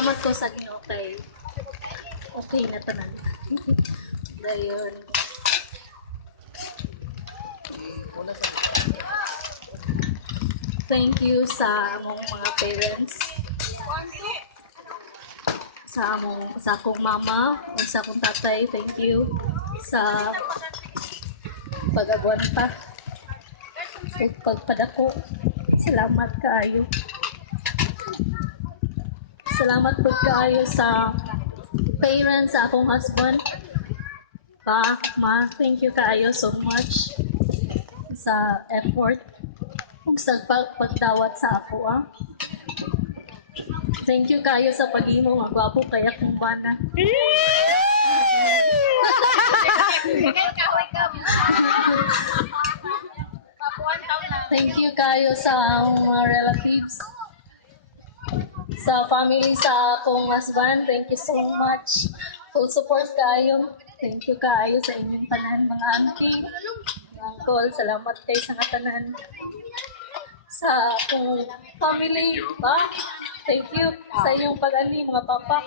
Salamat ko sa Ginoo kay okay na tanan. Dayon. Thank you sa among mga parents. Sa akong mama o sa akong tatay. Thank you sa pag-agwanta. Sa pagpadako. Salamat kaayo. Salamat po kaayo sa parents, sa akong husband. Pa, ma, thank you kaayo so much sa effort ug sa pagdawat sa ako. Thank you kaayo sa paghimo nga gwapo kay akong bana. Thank you kayo sa mga relatives, sa family, sa akong husband. Thank you so much. Full support kayo. Thank you kayo sa inyong tanan, mga auntie, mga uncle. Salamat kayo sa nga tanan. Sa akong family, ba? Thank you sa inyong pag-ani, mga papa.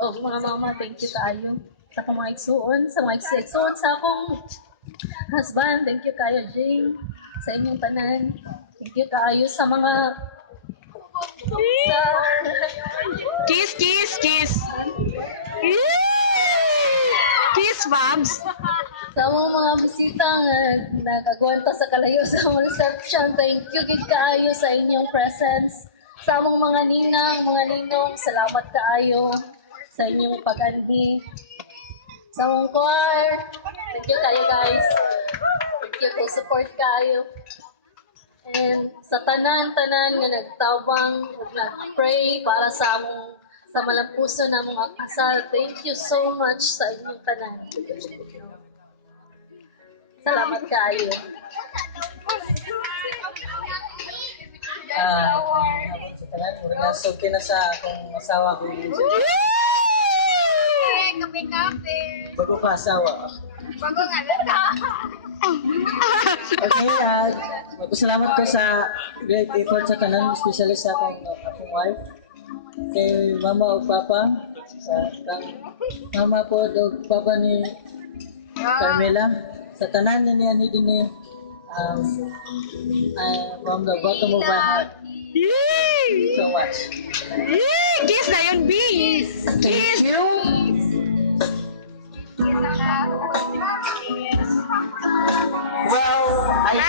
O mga mama, thank you kayo. Sa akong mga igsuon, sa mga igsuon, sa akong husband, thank you kayo, Jane, sa inyong tanan. Thank you kayo sa mga sa Kiss, kiss, kiss. Kiss, Babs. sa mga bisita nga nagagwanta sa kalayo sa among reception. Thank you gid kaayo sa inyong presence. Sa among mga ninang, mga ninong, salamat kaayo sa inyong pag-andi. Sa among choir, thank you kayo guys. Thank you for support kayo. And sa tanan-tanan nga nagtabang ug nag-pray para sa among sa malapuso na mga kasal. Thank you so much sa inyong tanan. Salamat kayo. Sa tanan, mura na sulti na sa akong asawa ko. Kape-kape. Bago ka asawa. Bago nga na. Okay, magpasalamat ko sa great effort sa tanan, especially sa akong wife. Kay mama o papa, sa mama po o papa ni Carmela. Sa tanan niya ni din ni from the bottom of my heart. So much. Kiss na yun, bis. Kiss. Well, I